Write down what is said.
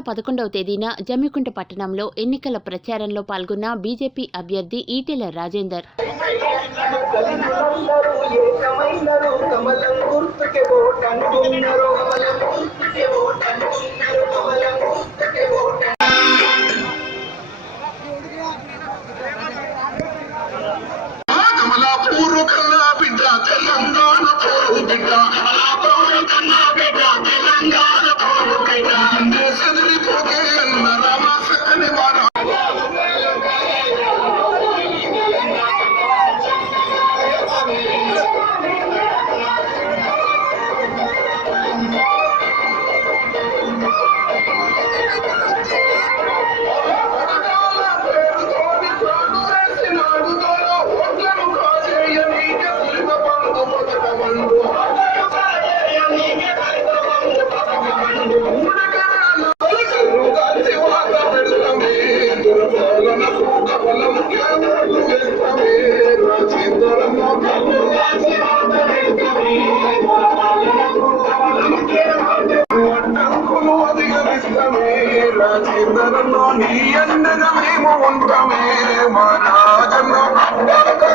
నెల పదకొండవ తేదీన జమ్మికుంట పట్టణంలో ఎన్నికల ప్రచారంలో పాల్గొన్న బీజేపీ అభ్యర్థి ఈటెల రాజేందర్. తెలంగాణ పోరు బిడ్డ. రాజేంద్రలో నీ అన్నగా మేము ఉంటామే మా రాజన్న